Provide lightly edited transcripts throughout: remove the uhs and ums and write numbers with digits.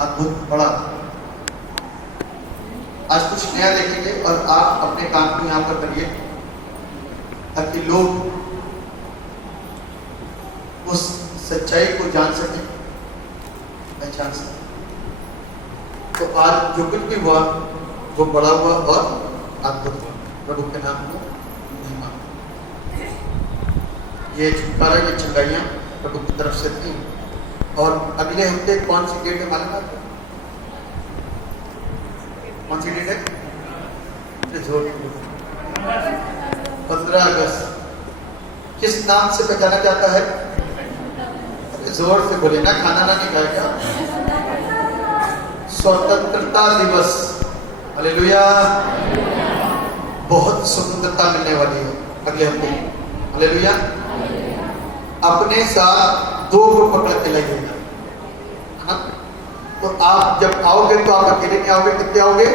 अद्भुत बड़ा। आज कुछ नया देखेंगे और आप अपने काम को यहाँ पर करिए ताकि लोग उस सच्चाई को जान सके, पहचान सके। तो आज जो कुछ भी हुआ वो बड़ा हुआ और अद्भुत हुआ। प्रभु के नाम को महिमा। ये छुटकारा, ये चंगाइयाँ प्रभु की तरफ से थी। और अगले हफ्ते कौन सी डेट है मालूम है? कौन सी डेट है? 15 अगस्त। किस नाम से पहचाना जाता है? जोर से बोले ना, खाना ना नहीं खाएगा। स्वतंत्रता दिवस। हालेलुया। बहुत स्वतंत्रता मिलने वाली है अगले हफ्ते। हालेलुया। अपने साथ 2 को पकड़ के लगेगा। तो आप जब आओगे तो आप अकेले नहीं आओगे, कितने आओगे?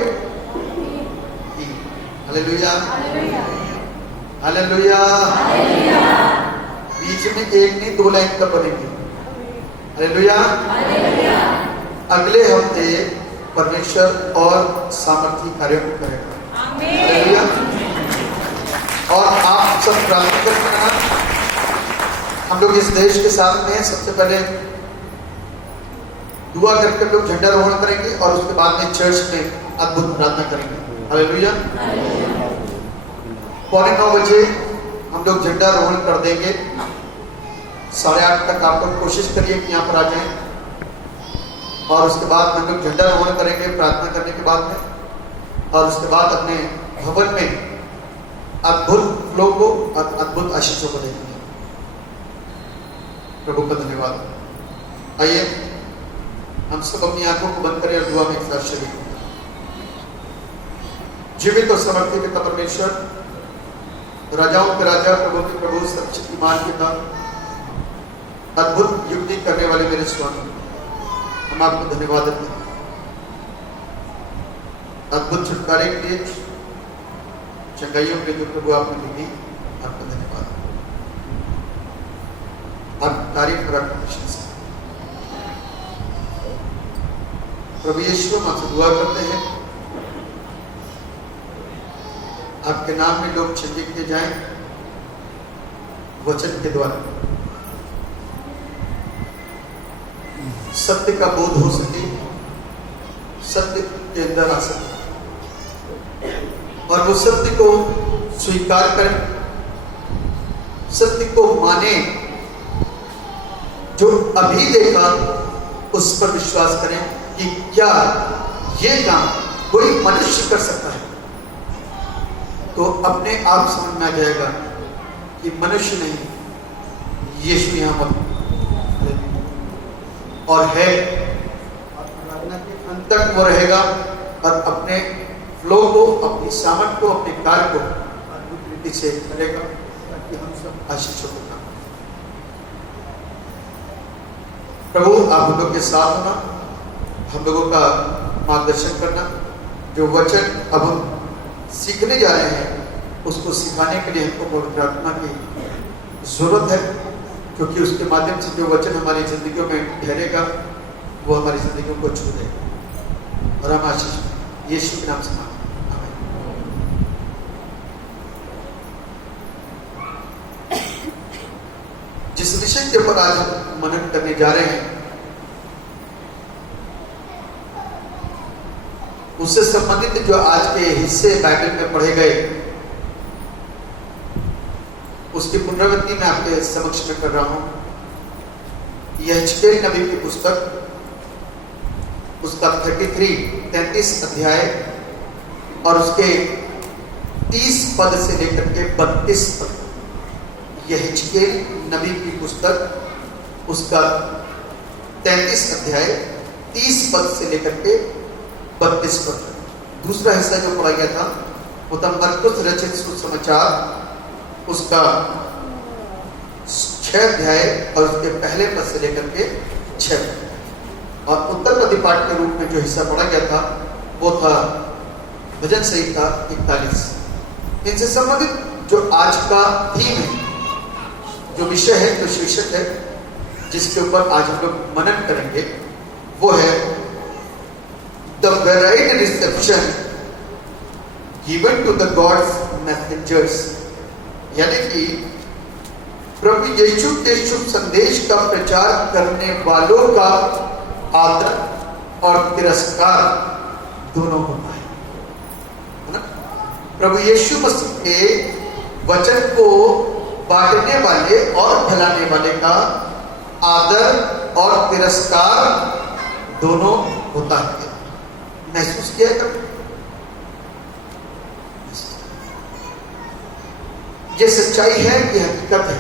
हालेलुया। हालेलुया। बीच में 1 नहीं 2 लाइन का बनेगी। हालेलुया। अगले हफ्ते परमेश्वर और सामर्थी कार्यों को करेगा। हालेलुया। और आप सब प्रार्थना करना। हम लोग इस देश के साथ में हैं। सबसे पहले दुआ करके लोग झंडारोहण करेंगे और उसके बाद में चर्च में अद्भुत प्रार्थना करेंगे। हालेलुया। 8:45 बजे हम लोग झंडारोहण कर देंगे। 8:30 तक आप लोग कोशिश करिए कि यहाँ पर आ जाएं। और उसके बाद हम लोग झंडारोहण करेंगे प्रार्थना करने के बाद में। और उसके बाद अपने भवन में अद्भुत लोगों को अद्भुत आशीषों को देंगे। प्रभु का धन्यवाद। आइए हम सब अपनी आंखों को बंद करें और दुआ में एक साथ शरीक हों। जीवित और समर्थी पिता परमेश्वर, राजाओं के राजा, प्रभु के प्रभु, सर्वशक्तिमान पिता, अद्भुत युक्ति करने वाले मेरे स्वामी, हम आपको धन्यवाद देते हैं अद्भुत छुटकारे के लिए, चंगाइयों के जो प्रभु आपने दी। आपका धन्यवाद। आप तारीफ और प्रशंसा। प्रभु यीशु, हम आपसे दुआ करते हैं आपके नाम में लोग चंगे किए जाएं वचन के द्वारा। सत्य का बोध हो सके, सत्य के अंदर आ सके और वो सत्य को स्वीकार करें, सत्य को माने। जो अभी देखा उस पर विश्वास करें कि क्या ये काम कोई मनुष्य कर सकता है, तो अपने आप समझ में आ जाएगा कि मनुष्य नहीं, यीशु यहाँ पर और है। आराधना के अंत तक वो रहेगा और अपने फ्लो को, अपनी सामर्थ को, अपने कार्य को अद्भुत रीति से करेगा ताकि हम सब आशीषों को पाएं। प्रभु आप हम लोग के साथ होना, हम लोगों का मार्गदर्शन करना। जो वचन अब हम सीखने जा रहे हैं उसको सिखाने के लिए हमको पवित्र आत्मा की जरूरत है, क्योंकि उसके माध्यम से जो वचन हमारी जिंदगियों में ठहरेगा वो हमारी जिंदगियों को छू देगा और हम आशीष यीशु के नाम से मांगते हैं। जिस विषय के ऊपर आज हम मनन करने जा रहे हैं उससे संबंधित जो आज के हिस्से बाइबल में पढ़े गए उसकी पुनरावृत्ति मैं आपके समक्ष में कर रहा हूं। यहेजकेल नबी की पुस्तक, उसका 33 अध्याय और उसके 30 पद से लेकर के 32 पद। यहेजकेल नबी की पुस्तक, उसका 33 अध्याय 30 पद से लेकर के 32 पद। दूसरा हिस्सा जो पढ़ा गया था वो था मरकुस रचित सुसमाचार, उसका 6 अध्याय और उसके पहले पद से लेकर के 6 पद। और उत्तर प्रति पाठ के रूप में जो हिस्सा पढ़ा गया था वो था भजन संहिता 41। इनसे संबंधित जो आज का थीम है, जो विषय है, जो शीर्षक है, जिसके ऊपर आज हम लोग मनन करेंगे वो है varied reception given to the God's messengers, यानी कि प्रभु यीशु के शुभ संदेश का प्रचार करने वालों का आदर और तिरस्कार दोनों होता है ना। प्रभु यीशु मसीह के वचन को बांटने वाले और फैलाने वाले का आदर और तिरस्कार दोनों होता है। महसूस किया कभी? ये सच्चाई है, ये हकीकत है।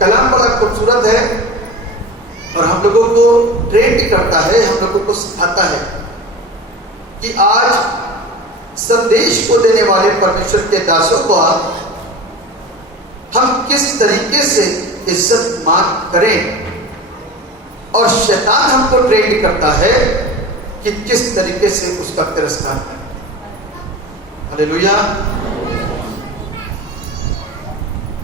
कलाम बड़ा खूबसूरत है और हम लोगों को ट्रेन भी करता है, हम लोगों को सिखाता है कि आज संदेश को देने वाले परमेश्वर के दासों को हम किस तरीके से इज्जत मान करें, और शैतान हमको ट्रेन करता है कि किस तरीके से उसका तिरस्कार करें। हालेलुया।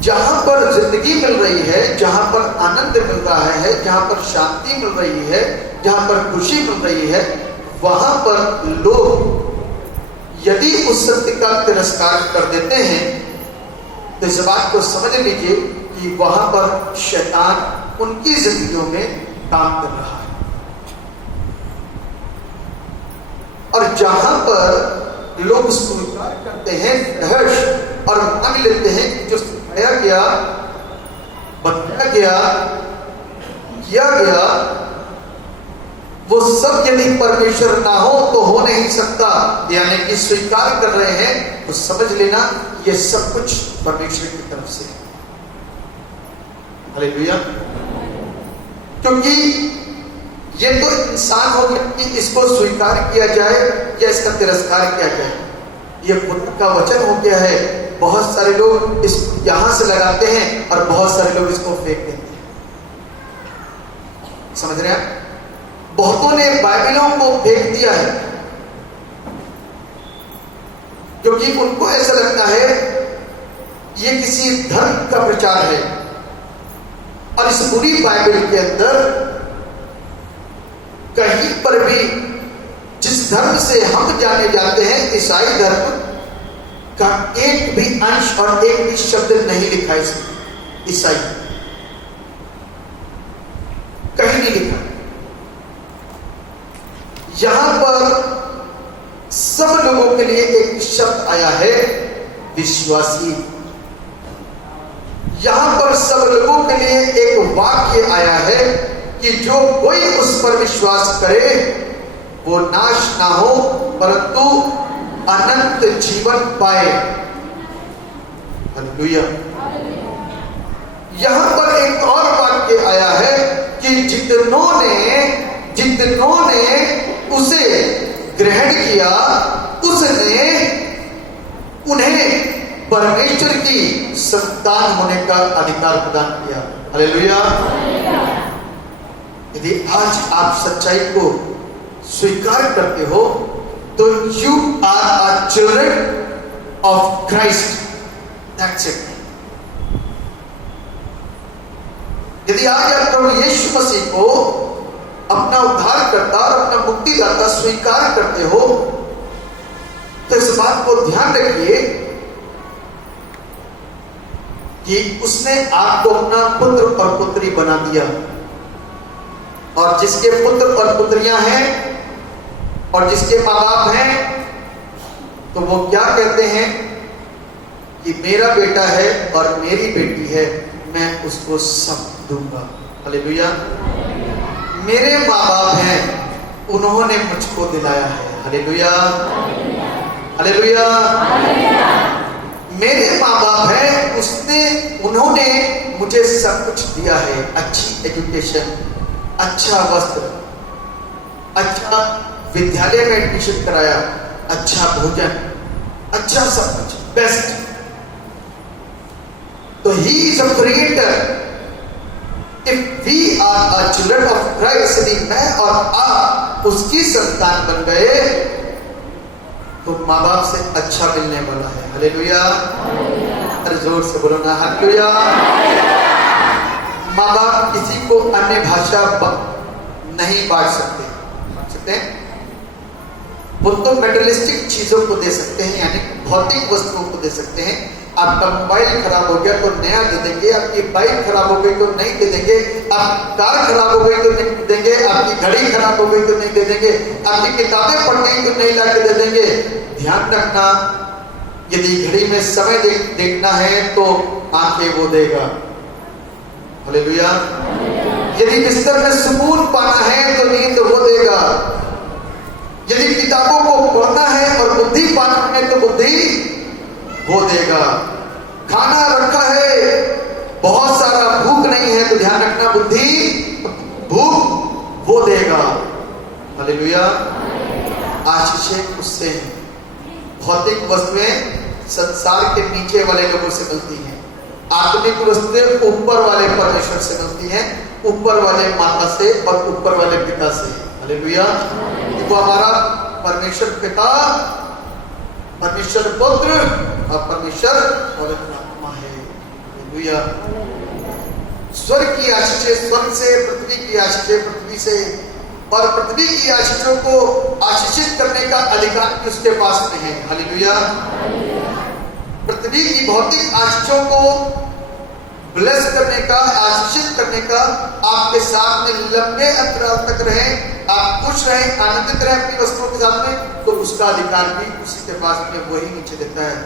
जहां पर जिंदगी मिल रही है, जहां पर आनंद मिल रहा है, जहां पर शांति मिल रही है, जहां पर खुशी मिल रही है, वहां पर लोग यदि उस सत्य का तिरस्कार कर देते हैं तो इस बात को समझ लीजिए कि वहां पर शैतान उनकी जिंदगियों में काम कर रहा है। और जहां पर लोग स्वीकार करते हैं रहस्य और मान लेते हैं कि जो सिखाया गया, बताया गया, किया गया, वो सब यदि परमेश्वर ना हो तो हो नहीं सकता, यानी कि स्वीकार कर रहे हैं, तो समझ लेना ये सब कुछ परमेश्वर की तरफ से है। हालेलुया। क्योंकि ये तो इंसान हो गया कि इसको स्वीकार किया जाए या इसका तिरस्कार किया जाए, ये खुदा का वचन हो गया है। बहुत सारे लोग इस यहां से लगाते हैं और बहुत सारे लोग इसको फेंक देते हैं। समझ रहे हैं? बहुतों ने बाइबलों को फेंक दिया है क्योंकि उनको ऐसा लगता है ये किसी धर्म का प्रचार है, और इस पूरी बाइबल के अंदर कहीं पर भी जिस धर्म से हम जाने जाते हैं, ईसाई धर्म का एक भी अंश और एक भी शब्द नहीं लिखा है इसमें। ईसाई कहीं नहीं लिखा। यहां पर सब लोगों के लिए एक शब्द आया है, विश्वासी। यहां पर सब लोगों के लिए एक वाक्य आया है कि जो कोई उस पर विश्वास करे वो नाश ना हो परंतु अनंत जीवन पाए। हालेलुया। यहां पर एक और वाक्य आया है कि जितनों ने उसे ग्रहण किया उसने उन्हें परमेश्वर की संतान होने का अधिकार प्रदान किया। हालेलुया। यदि आज आप सच्चाई को स्वीकार करते हो तो you are a children of Christ. That's it. यदि आज आप प्रभु यीशु मसीह को अपना उद्धारकर्ता और अपना मुक्तिदाता स्वीकार करते हो तो इस बात को ध्यान रखिए कि उसने आपको अपना पुत्र और पुत्री बना दिया, और जिसके पुत्र और पुत्रियां हैं और जिसके माँ बाप हैं तो वो क्या कहते हैं कि मेरा बेटा है और मेरी बेटी है, मैं उसको सब दूंगा। हालेलुया। मेरे माँ बाप हैं, उन्होंने मुझको दिलाया है। हालेलुया। हालेलुया। मेरे माँ बाप हैं, उन्होंने मुझे सब कुछ दिया है। अच्छी एजुकेशन, अच्छा वस्त्र, अच्छा विद्यालय में एडमिशन कराया, अच्छा भोजन, अच्छा सब कुछ, बेस्ट। तो he is a creator. If we are a children of Christ, यदि मैं और आप उसकी संतान बन गए तो माँ बाप से अच्छा मिलने वाला है। हालेलुया। अरे जोर से बोलो ना, हालेलुया। माँ बाप किसी को अन्य भाषा नहीं बांट सकते। वो तो मेटेरियलिस्टिक चीजों को दे सकते हैं, यानी भौतिक वस्तुओं को दे सकते हैं। आपका मोबाइल खराब हो गया तो नया दे देंगे, आपकी बाइक खराब हो गई तो नई दे देंगे, आपकी कार खराब हो गई तो नहीं देंगे, आपकी घड़ी खराब हो गई तो नहीं दे देंगे, आपकी किताबें पढ़ गई तो नहीं ला के दे देंगे। ध्यान रखना, यदि घड़ी में समय देखना है तो आंखें वो देगा। हालेलुया। यदि बिस्तर में सुकून पाना है तो नींद वो देगा। यदि किताबों को पढ़ना है और बुद्धि पाना है तो बुद्धि वो देगा। खाना रखा है, बहुत सारा भूख नहीं है तो ध्यान रखना, बुद्धि भूख वो देगा। हालेलुया। आशीषें उससे हैं। भौतिक वस्तुएं संसार के नीचे वाले लोगों से मिलती हैं, आत्मिक वस्तुएं ऊपर वाले परमेश्वर से मिलती हैं, ऊपर वाले माता से और ऊपर वाले पिता से। हालेलुया। वो हमारा परमेश्वर पिता, परमेश्वर पुत्र और परमेश्वर पवित्र आत्मा है। हालेलुया। स्वर्ग की आशीषें स्वर्ग से, पृथ्वी की आशीषें पृथ्वी से, और पृथ्वी की आशीषों को आशीषित करने का अधिकार भी उसके पास में है। हालेलुया। पृथ्वी की भौतिक आशीषों को ब्लेस करने का, आशीषित करने का, आपके साथ में लंबे अंतराल तक रहे, आप खुश रहें, आनंदित रहें अपनी वस्तुओं के साथ में, तो उसका अधिकार भी उसी के पास में वही नीचे देता है।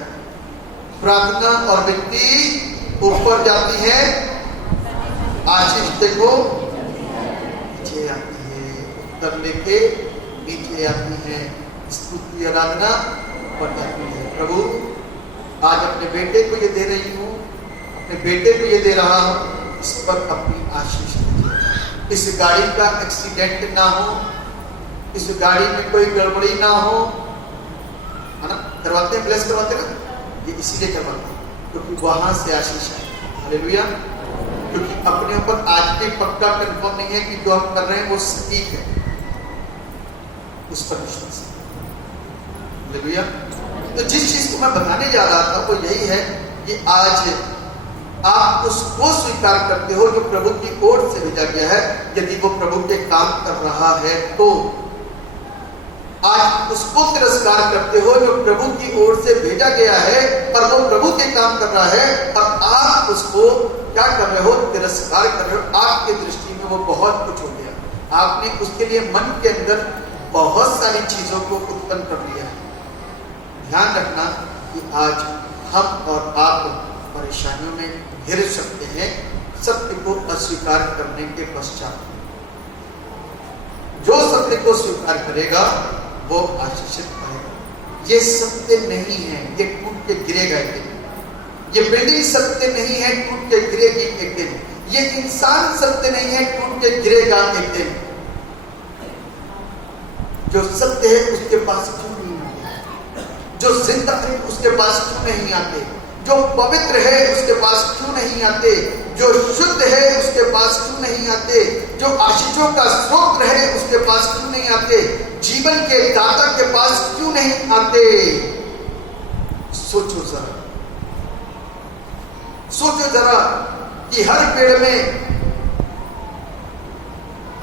प्रार्थना और विनती ऊपर जाती है, आशीष देखो नीचे आती है, उत्तर लेके नीचे आती है, स्तुति आराधना ऊपर जाती है। प्रभु आज अपने बेटे को ये दे रही हूँ, अपने बेटे को ये दे रहा हूँ, इस पर अपनी आशीष दीजिए। इस गाड़ी का एक्सीडेंट ना हो, इस गाड़ी में कोई गड़बड़ी ना हो, है ना? करवाते हैं, ब्लेस करवाते हैं ना, ये इसीलिए करवाते हैं क्योंकि वहां से आशीष है। हालेलुया। क्योंकि अपने ऊपर आज भी पक्का कंफर्म नहीं है कि जो हम कर रहे हैं वो सटीक है, उस परमेश्वर से। हालेलुया। तो जिस चीज को मैं बताने जा रहा था वो यही है कि आज आप उसको स्वीकार करते हो जो प्रभु की ओर से भेजा गया है। यदि वो प्रभु के काम कर रहा है तो आज उसको तिरस्कार करते हो जो प्रभु की ओर से भेजा गया है और वो प्रभु के काम कर रहा है, और आप उसको क्या कर रहे हो? तिरस्कार कर रहे हो। आपकी दृष्टि में वो बहुत कुछ हो गया, आपने उसके लिए मन के अंदर बहुत सारी चीजों को उत्पन्न कर लिया है। ध्यान रखना कि आज हम और आप परेशानियों में घिर सकते हैं सत्य को अस्वीकार करने के पश्चात। जो सत्य को स्वीकार करेगा वो आशीषित पाएगा। ये सत्य नहीं है, ये टूट के गिरेगा एक दिन। ये बिल्डिंग सत्य नहीं है, टूट के गिरेगी एक दिन। ये इंसान सत्य नहीं है, टूट के गिरेगा एक दिन। जो सत्य है उसके पास क्यों नहीं आते? जो जिंदा है उसके पास क्यों नहीं आते? जो पवित्र है उसके पास क्यों नहीं आते? जो शुद्ध है उसके पास क्यों नहीं आते? जो आशीषों का स्रोत है उसके पास क्यों नहीं आते? जीवन के दाता के पास क्यों नहीं आते? सोचो जरा, सोचो जरा कि हर पेड़ में,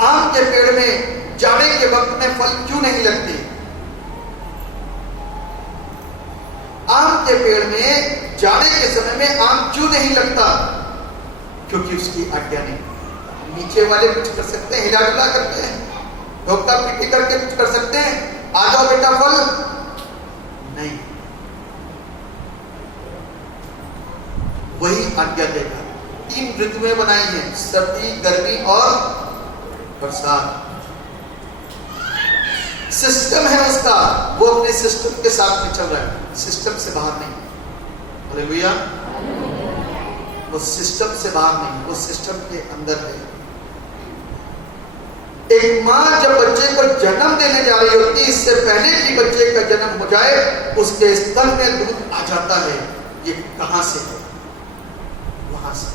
आम के पेड़ में जाड़े के वक्त में फल क्यों नहीं लगते? आम के पेड़ में जाड़े के समय में आम क्यों नहीं लगता? क्योंकि उसकी आज्ञा नहीं। नीचे वाले कुछ कर सकते हैं, हिला डुला करते हैं, धोखा पीटी करके कुछ कर सकते हैं, आ जाओ बेटा फल नहीं, वही आज्ञा देगा। 3 ऋतुएं बनाई हैं, सर्दी, गर्मी और बरसात। सिस्टम है उसका, वो अपने सिस्टम के साथ में चल रहा है, सिस्टम से बाहर नहीं। हालेलुया। वो सिस्टम से बाहर नहीं, वो सिस्टम के अंदर है। एक माँ जब बच्चे को जन्म देने जा रही होती, इससे पहले कि बच्चे का जन्म हो जाए उसके स्तन में दूध आ जाता है। ये कहां से है? वहां से।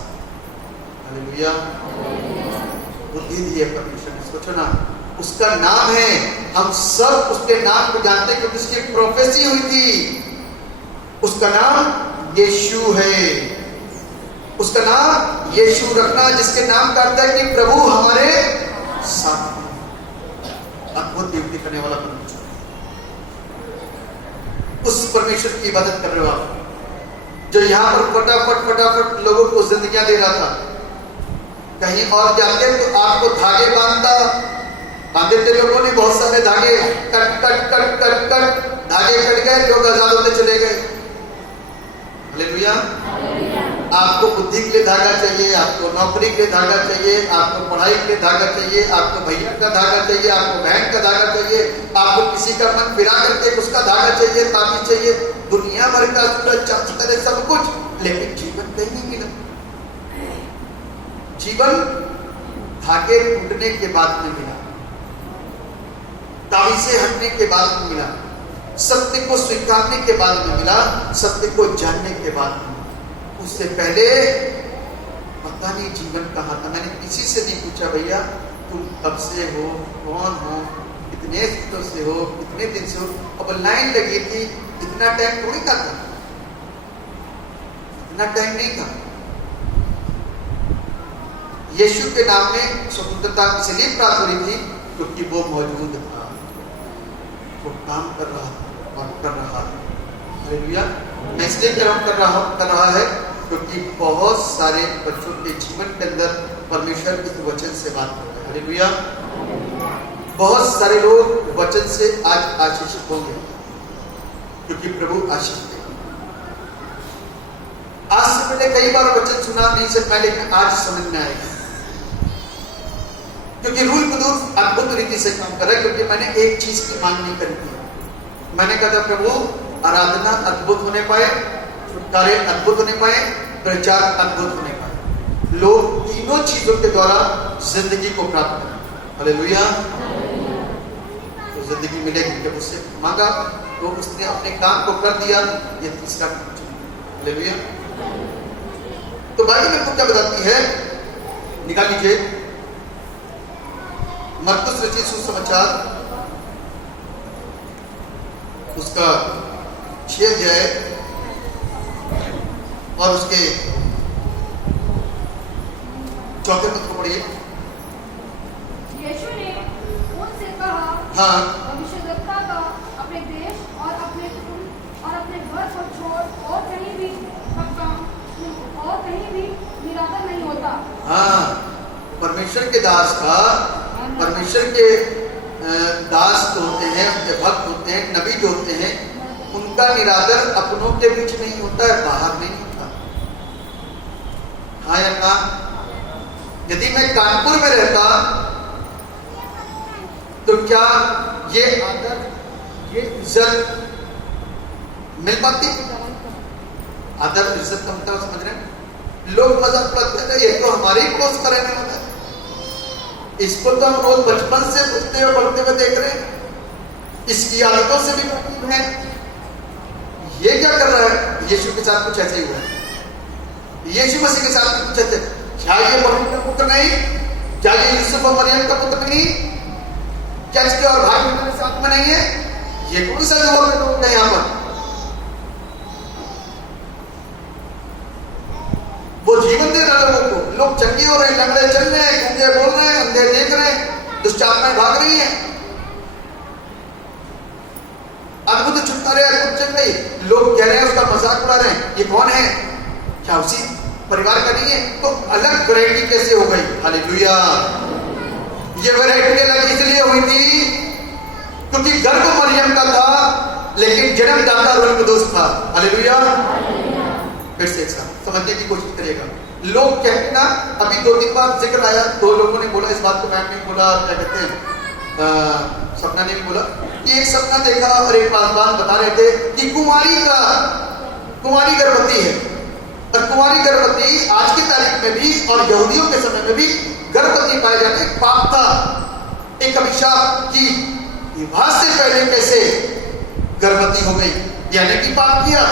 हालेलुया। बुद्धि दी है परमेश्वर ने। सोचो ना, उसका नाम है, हम सब उसके नाम को जानते हैं क्योंकि उसकी प्रोफेसी हुई थी। उसका नाम यीशु है। उसका नाम यीशु रखना, जिसके नाम का अर्थ है कि प्रभु हमारे साथ है। अद्भुत ड्यूटी करने वाला परमेश्वर। उस परमेश्वर की इबादत कर रहे हो आप, जो यहाँ पर फटाफट फटाफट लोगों को जिंदगियां दे रहा था। कहीं और जाते तो आपको धागे बांधे थे लोगों ने, बहुत सारे धागे, cut cut cut cut cut धागे कट गए, लोग आजाद होते चले गए। हालेलुया। आपको बुद्धि के लिए धागा चाहिए, आपको नौकरी के लिए धागा चाहिए, आपको पढ़ाई के लिए धागा चाहिए, आपको भैया का धागा चाहिए, आपको बहन का धागा चाहिए, आपको किसी का मन फिरा करके उसका धागा चाहिए, ताबीज चाहिए, दुनिया भर का सूरज चांद करे सब कुछ, लेकिन जीवन कहीं नहीं मिला। जीवन धागे टूटने के बाद में मिला, ताबीजें हटने के बाद में मिला, सत्य को स्वीकारने के बाद में मिला, सत्य को जानने के बाद में। उससे पहले पता नहीं जीवन कहाँ था। मैंने किसी से नहीं पूछा भैया तुम कब से हो, कौन हो, कितने दिनों से हो, कितने दिन से हो। अब लाइन लगी थी, इतना टाइम थोड़ी था, इतना टाइम नहीं था। यीशु के नाम में स्वतंत्रता इसलिए प्राप्त हुई थी क्योंकि वो मौजूद था, वो काम कर रहा था और कर रहा है। हालेलुया। मैं इसलिए कर रहा है क्योंकि बहुत सारे बच्चों के जीवन के अंदर परमेश्वर इस वचन से बात कर रहे हैं। हालेलुया। बहुत सारे लोग वचन से आज आशीषित होंगे क्योंकि प्रभु आशीष देगा। आज से पहले कई बार वचन सुना नहीं सकता, लेकिन आज समझ में आएगा क्योंकि रूल कुदूस अद्भुत रीति से काम कर रहा है। क्योंकि मैंने एक चीज की मांग नहीं करी थी। मैंने कहा था प्रभु आराधना अद्भुत होने पाए, छुटकारे अद्भुत होने पाए, प्रचार अद्भुत होने पाए, लोग तीनों चीजों के द्वारा जिंदगी को प्राप्त करें। हालेलुया। तो जिंदगी मिलेगी। जब उससे मांगा तो उसने अपने काम को कर दिया। ये तीसरा काम। हालेलुया। तो बाइबल में क्या बताती है, निकाल लीजिए मरकुस रचित सुसमाचार उसका 6 अध्याय और उसके 4 पद को पढ़िए। यीशु ने उनसे कहा, हाँ, भविष्यद्वक्ता का अपने देश और अपने कुटुंब और अपने घर को छोड़ और कहीं भी निरादर नहीं होता। हाँ, परमेश्वर के दास का, परमेश्वर के दास जो होते हैं, उनके भक्त होते हैं, नबी जो होते हैं, उनका निरादर अपनों के बीच नहीं होता है, बाहर नहीं होता। हाँ या ना? यदि मैं कानपुर में रहता तो क्या ये आदर, ये इज्जत मिल पाती? आदर इज्जत का मतलब समझ रहे हैं? लोग मजाक करते हैं, ये तो हमारे ही पड़ोस का रहने वाला है, इसको तो हम रोज बचपन से उठते हुए बढ़ते हुए देख रहे हैं, इसकी आदतों से भी वाकिफ हैं। ये क्या कर रहा है? यीशु के साथ कुछ ऐसा ही हुआ है। यीशु मसीह के साथ कुछ ऐसे, क्या ये मरियम का पुत्र नहीं? क्या ये यूसुफ और मरियम का पुत्र नहीं? क्या इसके और भाई मेरे साथ में नहीं है? ये कौन सा लोग है यहाँ पर? वो जीवन दे रहा है लोगों को। लोग चंगे हो रहे हैं, लंगड़े चल रहे हैं, गूंगे बोल रहे हैं, अंधे देख रहे हैं, दुष्ट आत्माएं भाग रही हैं, अद्भुत छुटकारे अद्भुत चल रही। लोग कह रहे हैं, उसका मजाक उड़ा रहे हैं, ये कौन है? क्या उसी परिवार का नहीं है? तो अलग वैरायटी कैसे हो गई? हालेलुया। ये वैरायटी अलग इसलिए हुई थी क्योंकि गर्भ मरियम का था, लेकिन जन्मदाता रूह कुदूस था। हालेलुया। फिर से एक साथ समझने की कोशिश करिएगा। लोग कहते ना, अभी 2-3 बार जिक्र आया, 2 लोगों ने बोला, इस बात को मैंने नहीं बोला, क्या कहते हैं, सपना ने भी बोला कि एक सपना देखा और एक पासवान बता रहे थे कि कुंवारी गर्भवती है, और कुंवारी गर्भवती आज की तारीख में भी और यहूदियों के समय में भी गर्भवती पाए जाने एक पाप था, एक अभिशाप की विवाह से पहले कैसे गर्भवती हो गई, यानी कि पाप किया।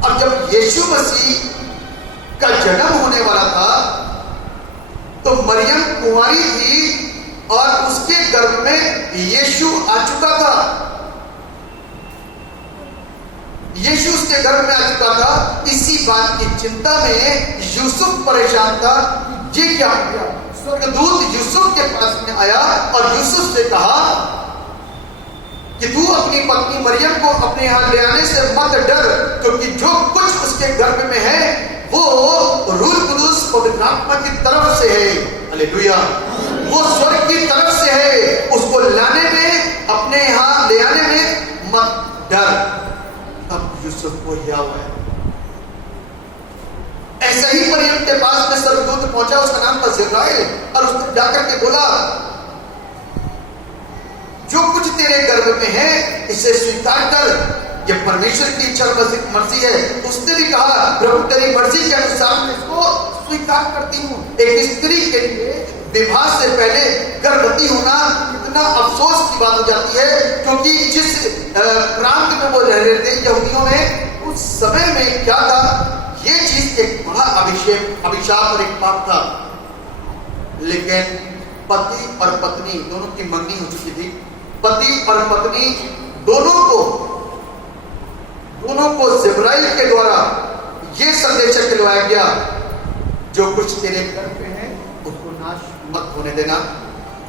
अब जब यीशु मसीह का जन्म होने वाला था तो मरियम कुंवारी थी और उसके गर्भ में यीशु आ चुका था। यीशु उसके गर्भ में आ चुका था। इसी बात की चिंता में यूसुफ परेशान था। ये क्या हो गया? स्वर्गदूत यूसुफ के पास में आया और यूसुफ से कहा कि तू अपनी पत्नी मरियम को अपने यहाँ ले आने से मत डर, क्योंकि जो कुछ उसके गर्भ में है वो रूह कुदूस पवित्र आत्मा की तरफ से है। हालेलुया, वो स्वर्ग की तरफ से है। उसको लाने में, अपने यहाँ ले आने में मत डर। अब यूसुफ को लिया हुआ है। ऐसे ही मरियम के पास में स्वर्गदूत पहुंचा, उसका नाम था जिब्राइल, और उसने जाकर के बोला जो कुछ तेरे गर्भ में है इसे स्वीकार कर, ये परमेश्वर की इच्छा मर्जी है। उसने भी कहा प्रभु तेरी मर्जी के अनुसार मैं इसको स्वीकार करती हूँ। एक स्त्री के लिए विवाह से पहले गर्भवती होना इतना अफसोस की बात हो जाती है, क्योंकि जिस प्रांत में वो रह रहे थे यहूदियों में, उस समय में क्या था, ये चीज एक बड़ा अभिशाप और एक पाप था। लेकिन पति और पत्नी दोनों की मंगनी हो चुकी थी। पति और पत्नी दोनों को जिब्राइल के द्वारा ये संदेश दिलवाया गया, जो कुछ तेरे गर्भ में है उसको नाश मत होने देना।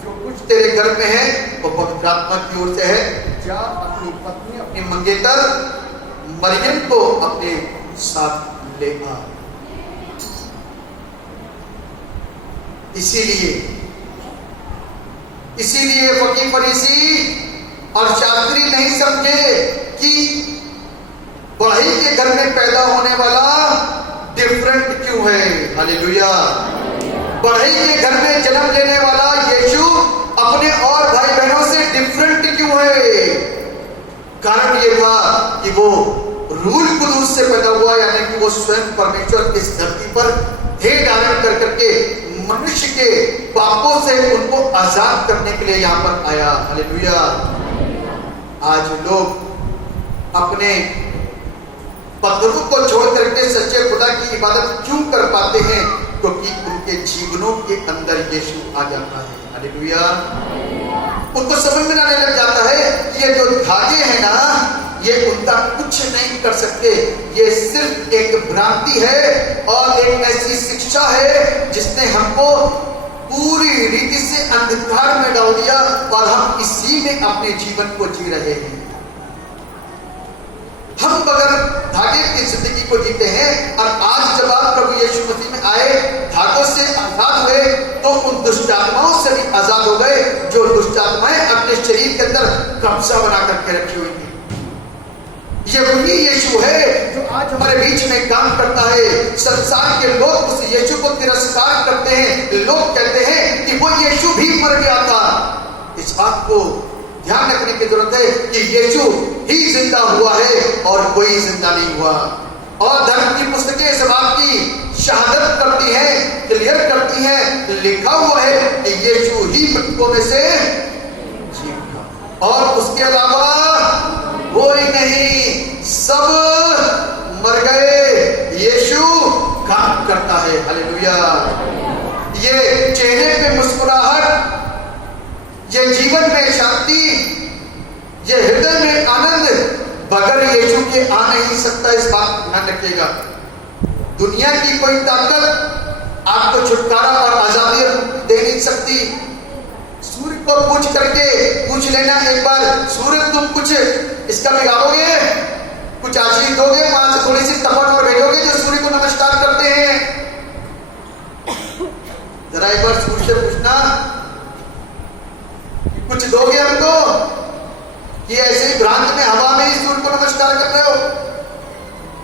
जो कुछ तेरे गर्भ में है वो पवित्र आत्मा की ओर से है। जा अपनी पत्नी, अपनी मंगेतर मरियम को अपने साथ ले आ। इसीलिए फकीर फरीसी और शास्त्री नहीं समझे कि बढ़ई के घर में पैदा होने वाला डिफरेंट क्यों है। हालेलुया, बढ़ई के घर में जन्म लेने वाला यीशु अपने और भाई बहनों से डिफरेंट क्यों है। कारण ये था कि वो रूह कुदूस से पैदा हुआ, यानी कि वो स्वयं परमेश्वर इस धरती पर देह धारण कर करके मनुष्य के पापों से उनको आजाद करने के लिए यहाँ पर आया। हालेलुया। आज लोग अपने पत्थरों को छोड़ करके सच्चे खुदा की इबादत क्यों कर पाते हैं? क्योंकि उनके जीवनों के अंदर यीशु आ जाता है। हालेलुया। उनको समझ में आने लग जाता है कि ये जो धागे हैं ना, ये उनका कुछ नहीं कर सकते। ये सिर्फ एक भ्रांति है और एक ऐसी शिक्षा है जिसने हमको पूरी रीति से अंधकार में डाल दिया और हम इसी में अपने जीवन को जी रहे हैं। हम बगैर धागे की जिंदगी को जीते हैं। और आज जब आप प्रभु यीशु मसीह में आए, धागों से आजाद हुए, तो उन दुष्ट आत्माओं से भी आजाद हो गए जो दुष्ट आत्माएं अपने शरीर के अंदर कब्जा बना करके रखी हुई थी। ये वही यीशु है जो आज हमारे बीच में काम करता है। संसार के लोग उस यीशु को तिरस्कार करते हैं। लोग कहते हैं कि वो यीशु भी मर गया था। इस बात को ध्यान रखने की जरूरत है कि यीशु ही जिंदा हुआ है और कोई जिंदा नहीं हुआ। और धर्म की पुस्तकें इस बात की शहादत करती हैं, क्लियर करती हैं, लिखा हुआ है कि यीशु ही मृतकों में से जी उठा और उसके अलावा कोई नहीं, सब मर गए। यीशु काम करता है। हालेलुया। ये चेहरे पे मुस्कुराहट, ये जीवन में शांति, ये हृदय में आनंद बगैर यीशु के आ नहीं सकता। इस बात को ध्यान रखिएगा। दुनिया की कोई ताकत आपको छुटकारा और आजादी दे नहीं सकती। सूर्य को पूछ लेना एक बार, सूर्य तुम कुछ इसका बिगाड़ोगे, कुछ आशीष दोगे, वहां से थोड़ी सी तपन और भेजोगे जो सूर्य को नमस्कार करते हैं। जरा एक बार सूर्य से पूछना कुछ दोगे हमको, कि ऐसे ही भ्रांत में हवा में ही सूर्य को नमस्कार कर रहे हो,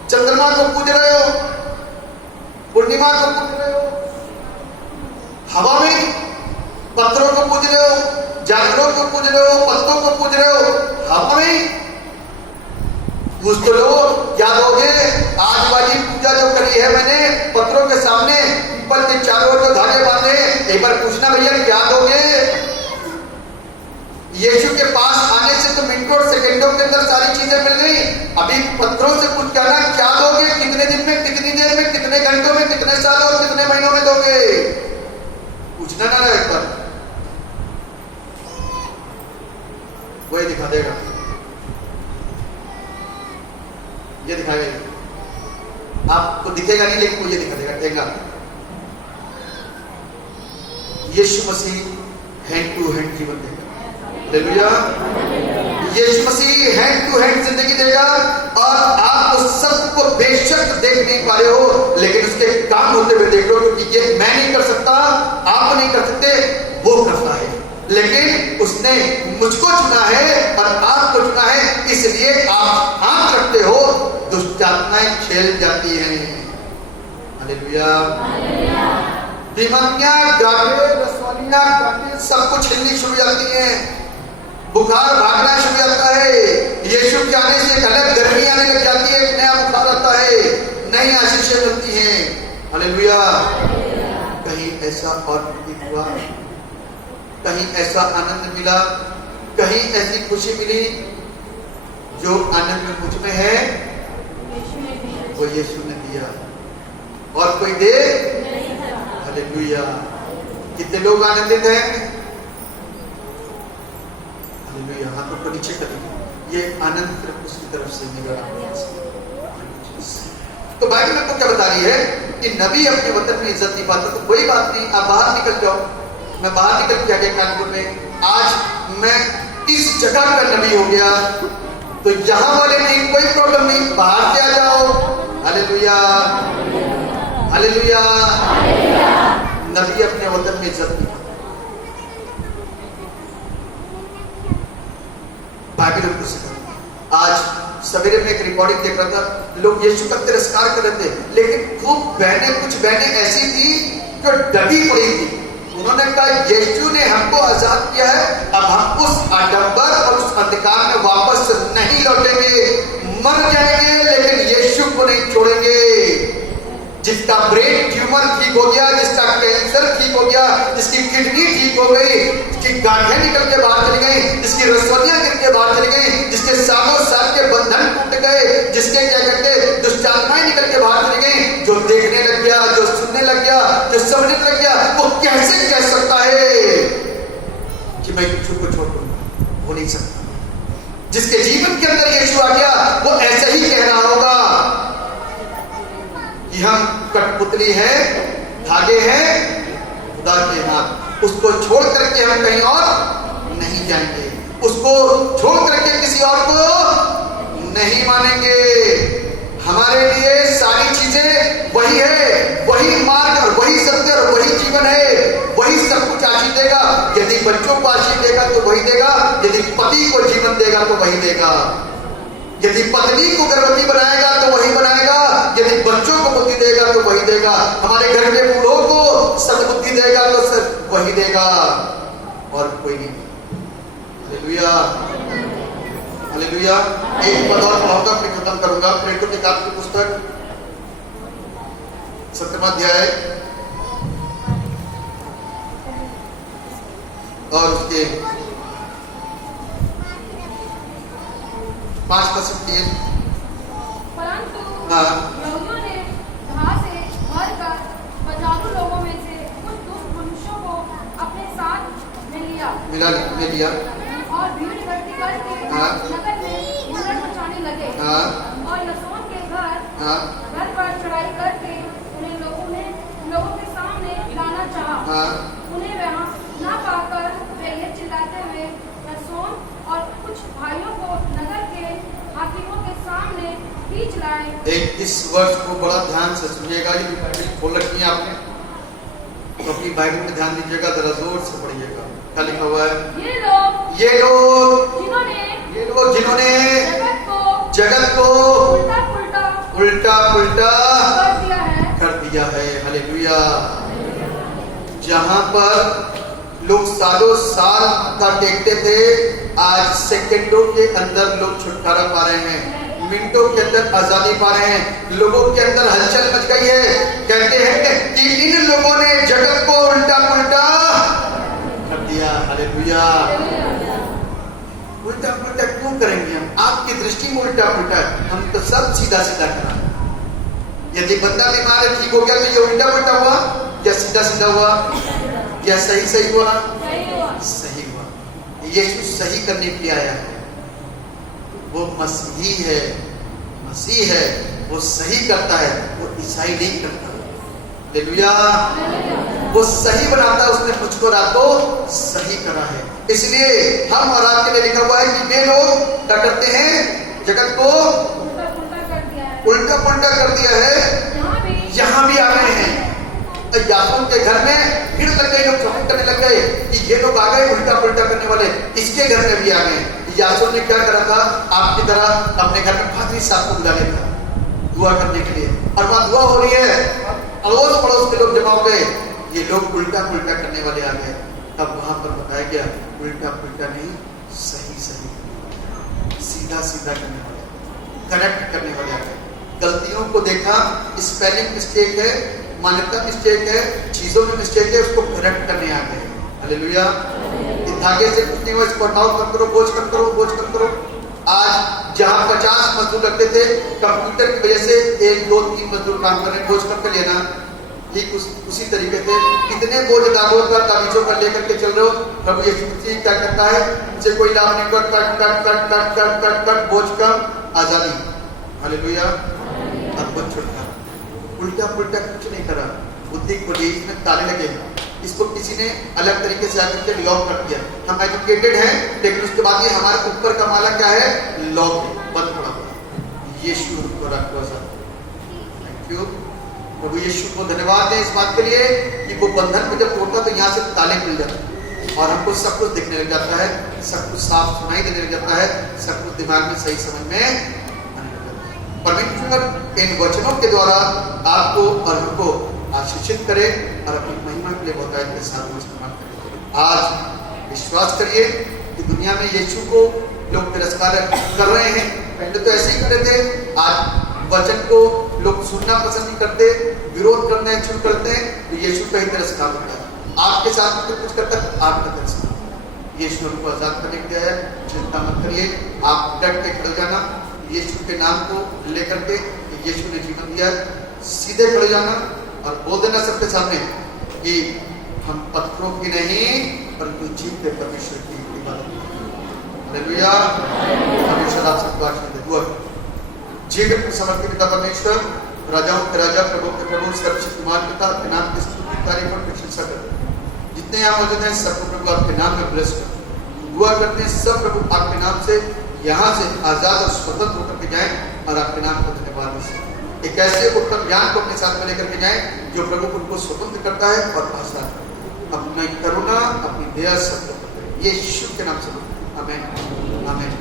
चंद्रमा को पूज रहे हो, पूर्णिमा को पूज रहे हो, हवा में पत्थरों को पूज रहे हो, जानवरों को पूज रहे हो, पत्तों को पूज रहे हो, हवा में पूछ तो लो क्या दोगे। आज वाली पूजा जो करी है मैंने पत्थरों के सामने, पीपल के चारों ओर जो धागे बांधे, एक बार पूछना भैया क्या दोगे। यीशु के पास आने से तो मिनटों और सेकंडों के अंदर सारी चीजें मिल गई। अभी पत्थरों से पूछ के आना क्या दोगे, कितने दिन में, कितनी देर में, कितने घंटों में, कितने सालों और कितने महीनों में दोगे। पूछना ना एक बार, वही दिखा देगा। ये दिखाएगा, आपको दिखेगा नहीं लेकिन वो ये दिखा देगा। Yeshu Masih hand to hand जीवन देगा। Hallelujah. Yeshu Masih hand to hand जिंदगी देगा और आप उस सब को बेशक देख नहीं पा रहे हो, लेकिन उसके काम होते हुए देख लो, क्योंकि ये मैं नहीं कर सकता, आप नहीं कर सकते, वो करता है। लेकिन उसने मुझको चुना है और आपको चुना है, इसलिए आप हाथ रखते हो, दुष्ट आत्माएं खेल जाती हैं। हालेलुया। बीमारियां, गांठें, रसवालियां, गांठें सब कुछ हिलनी शुरू हो जाती हैं, बुखार भागना शुरू हो जाता है। यीशु के आने से एक अलग गर्मी आने लग जाती है, एक नया बुखार आता है, नई आशीषें मिलती हैं। हालेलुया। कहीं ऐसा और प्रतीत हुआ, कहीं ऐसा आनंद मिला, कहीं ऐसी खुशी मिली जो आनंद में मुझ में है, वो यीशु ने दिया और कोई दे। हालेलुया। कितने लोग आनंदित हैं? हालेलुया। हाथों को नीचे करेंगे। ये आनंद सिर्फ उसकी तरफ से निकला। तो बाइबल में क्या बता रही है कि नबी अपने वतन में इज्जत नहीं पाता, तो कोई बात नहीं, आप बाहर निकल जाओ। मैं बाहर निकल के आ गया कानपुर में, आज मैं इस जगह का नबी हो गया, तो यहां वाले नहीं, कोई प्रॉब्लम नहीं, बाहर से आ जाओ। हालेलुया। हालेलुया। नबी अपने वतन में इज्जत नहीं पाता। बाइबल में आज सवेरे में एक रिकॉर्डिंग देख रहा था, लोग यीशु का तिरस्कार कर रहे थे, लेकिन वो बहनें, कुछ बहनें ऐसी थी जो डटी पड़ी थी। उन्होंने कहा यीशु ने हमको आजाद किया है, अब हम उस आडंबर और उस अंधकार में वापस नहीं लौटेंगे, मर जाएंगे लेकिन यीशु को नहीं छोड़ेंगे। जिसका ब्रेन ट्यूमर ठीक हो गया, जिसका कैंसर ठीक हो गया, जिसकी किडनी ठीक हो गई, जिसकी गांठें निकल के बाहर चली गई, जिसकी रसवलियां गिर के बाहर चली गई, जिसके सालों साल के बंधन टूट गए, जिसके क्या कहते दुष्ट आत्माएं निकल के बाहर चली गई, जो देखने लग गया, जो सुनने लग गया, जो समझने लग गया, वो कैसे कह सकता है कि मैं यीशु को छोड़ दूंगा? हो नहीं सकता। जिसके जीवन के अंदर यीशु आ गया, वो ऐसे ही कह रहा होगा कि हम कठपुतली है, धागे हैं खुदा के हाथ, उसको छोड़ करके हम कहीं और नहीं जाएंगे, उसको छोड़ करके किसी और को नहीं मानेंगे। हमारे लिए सारी चीजें वही है, वही मार्ग और वही सत्य और वही जीवन है, वही सब कुछ आशीष देगा। यदि बच्चों को आशीष देगा तो वही देगा, यदि पति को जीवन देगा तो वही देगा, यदि पत्नी को गर्भवती बनाएगा तो वही बनाएगा, यदि बच्चों को बुद्धि देगा तो वही देगा, हमारे घर के बूढ़ों को सद्बुद्धि देगा तो सब वही देगा, और कोई नहीं। हालेलुया। हालेलुया। एक पद और पढ़ूंगा फिर खत्म करूंगा। प्रेरितों के काम की पुस्तक 7वां अध्याय और उसके 5:3। परंतु यहूदियों ने घास से भरकर बचारू लोगों में से कुछ दुष्ट मनुष्यों को अपने साथ में लिया और भीड़ इकट्ठी करके नगर में उलट मचाने लगे और यासोन के घर पर चढ़ाई करके उन्हें लोगों के सामने लाना चाहा। उन्हें वहां न पाकर वे ये चिल्लाते हुए यासोन और कुछ भाइयों को नगर के हाकिमों के सामने खींच लाए। इस वर्ष को बड़ा ध्यान से सुनिएगा, ये बाइबल खोल रखी है आपने, तो अपनी बाइबल में ध्यान दीजिएगा, जरा जोर से पढ़िएगा। क्या लिखा हुआ है? ये लोग जिन्होंने जगत को उल्टा पुल्टा कर दिया है। हालेलुया। जहां पर लोग सालों साल माथा टेकते थे, आज सेकंडों के अंदर लोग छुटकारा पा रहे हैं, मिनटों के अंदर आजादी पा रहे हैं, लोगों के अंदर हलचल मच गई है। कहते हैं कि इन लोगों ने जगत को उल्टा पुल्टा कर दिया। हालेलुया। उल्टा पुल्टा क्यों करेंगे हम? आपकी दृष्टि में उल्टा पुल्टा है, हम तो सब सीधा सीधा करा। यदि बंदा बीमार है, ठीक हो गया, तो ये उल्टा पुल्टा हुआ या सीधा सीधा हुआ या सही हुआ? सही हुआ। यीशु सही करने के लिए आया है, वो मसीही है, मसीह है, वो सही करता है, वो ईसाई नहीं करता। हालेलुया। वो सही बनाता है, उसने मुझको रात को सही करा है। इसलिए हम और आपके लिए लिखा हुआ है कि वे लोग क्या करते हैं, जगत को उल्टा पुल्टा कर दिया है, यहाँ भी आ गए हैं। यासून के घर में भीड़ लग गई, लोग चौकट करने लग गए कि ये लोग आ गए उल्टा पुल्टा करने वाले, इसके घर में भी आ गए। यासून ने क्या करा था, आपकी तरह अपने घर में पादरी साहब को बुला लिया था दुआ करने के लिए, और वहां दुआ हो रही है, अड़ोस पड़ोस के लोग जमा हो गए, ये लोग उल्टा पुल्टा करने वाले आ गए। तब वहां पर बताया गया उल्टा पुल्टा नहीं, सही सही सीधा सीधा करने वाले, करेक्ट करने वाले आ गए। गलतियों को देखा, स्पेलिंग मिस्टेक है, मान्यता मिस्टेक है, चीजों में मिस्टेक है, उसको करेक्ट करने आ गए। हालेलुया। धागे से कुछ नहीं हुआ, इसको हटाओ मत करो, बोझ कम करो, बोझ कम करो। आज जहां 50 मजदूर लगते थे, कंप्यूटर की वजह से 1 2 3 मजदूर काम कर रहे हैं, बोझ कम कर लेना। ठीक उसी तरीके से कितने बोझ दागों का ताबीजों का लेकर के चल रहे हो। प्रभु यीशु मसीह क्या करता है, इनसे कोई लाभ नहीं, cut cut cut cut cut cut cut cut, बोझ कम, आजादी। हालेलुया। अब बोझ छुटका, उल्टा पुल्टा कुछ नहीं करा, बुद्धि खोली, इसमें ताले लगे, इसको किसी ने अलग तरीके से आकर के लॉक कर दिया। हम एजुकेटेड हैं, लेकिन उसके बाद ये हमारे ऊपर का माला क्या है, लॉक, बंद पड़ा हुआ। यीशु को रखो सर, थैंक यू प्रभु यीशु को धन्यवाद दें इस बात के लिए कि वो बंधन में जब होता तो यहाँ से ताले खुल जाते और हमको सब कुछ दिखने लग जाता है, सब कुछ साफ सुनाई देने लग जाता है, सब कुछ दिमाग में सही समझ में आने लग जाता है। परमेश्वर इन वचनों के द्वारा आपको और हमको आशीषित करे और अपनी महिमा के लिए बहुतायत के साथ इस्तेमाल करे। आज विश्वास करिए कि दुनिया में यीशु को लोग तिरस्कार कर रहे हैं, पहले तो ऐसे ही कर रहे थे, आज वचन को लोग सुनना पसंद नहीं करते, विरोध करना शुरू करते हैं, तो यीशु का ही तिरस्कार होता है। आपके साथ में कुछ करता है, आपका तिरस्कार। यीशु हमको आजाद करने के लिए है, चिंता मत करिए, आप डट के खड़े जाना, यीशु के नाम को लेकर के, यीशु ने जीवन दिया, सीधे खड़े जाना और बोल देना सबके सामने कि हम पत्थरों की नहीं परंतु जीवते परमेश्वर की इबादत करें। हालेलुया। परमेश्वर आप सबको आशीष दे। दुआ जीवन में समर्पित पिता परमेश्वर, राजाओं के राजा, प्रभु के प्रभु, सर्वशक्तिमान पिता, आपके नाम की स्तुति तारीफ और प्रशंसा करते हैं। जितने यहाँ मौजूद हैं सबको प्रभु आपके नाम में ब्लेस करें। दुआ करते हैं सब प्रभु आपके नाम से यहाँ से आजाद और स्वतंत्र होकर के जाएं और आपके नाम को धन्यवाद दें। एक ऐसे उत्तम ज्ञान को अपने साथ में लेकर के जाएं जो प्रभु उनको स्वतंत्र करता है और आजाद। अपनी करुणा, अपनी दया सब, यीशु के नाम से आमीन आमीन।